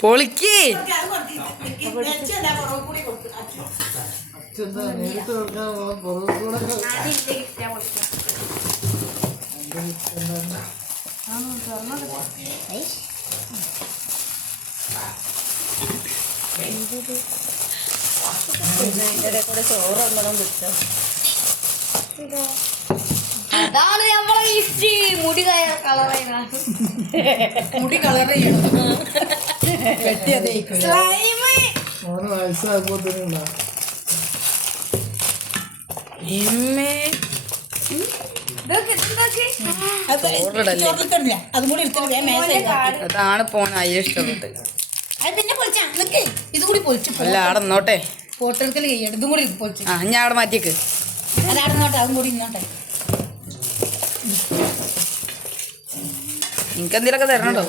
പൊളിക്ക് അതാണ് നമ്മളെ ഇഷ്ടി മുടി കളർ മുടി കളർ അതാണ് പോണ ഇഷ്ടപ്പെട്ട് ഇതുകൂടി പൊളിച്ചു അല്ല അവിടെ നിന്നോട്ടെ ഫോട്ടോ എടുക്കൽ ഇതും കൂടി പൊളിച്ചു ആ ഞാൻ അവിടെ മാറ്റിയേക്ക് അതവിടെ നിന്നോട്ടെ അതും കൂടി ഇന്നോട്ടെ നിനക്ക് എന്തെങ്കിലുമൊക്കെ തരണോ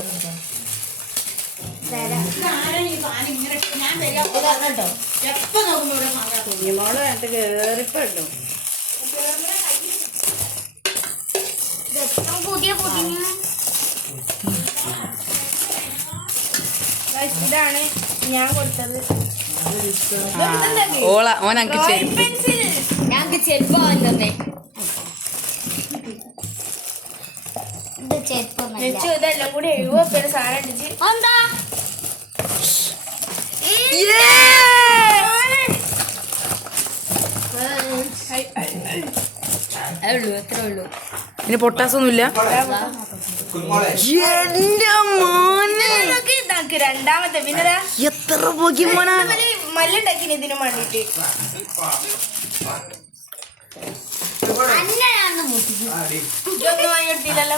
കുഞ്ഞിമോള് അതിനകത്ത് കേറിപ്പോ ഇതാണ് ഞാൻ കൊടുത്തത് ഓള ഓൻ എനിക്ക് ചെരുപ്പ് ഞങ്ങക്ക് ചെരുപ്പ് വാങ്ങി തന്നെ ഇതെല്ലാം കൂടി 70 സാധനം അടിച്ച് എന്താ എത്ര ഉള്ളൂ ഇനി പൊട്ടാസൊന്നുമില്ല രണ്ടാമത്തെ പിന്നെ എത്ര പോക്കിമോനാ മല്ലുണ്ടാക്കിന് ഇതിനു വേണ്ടിട്ട് ഇതൊന്നും വാങ്ങിയെടുത്തില്ലല്ലോ.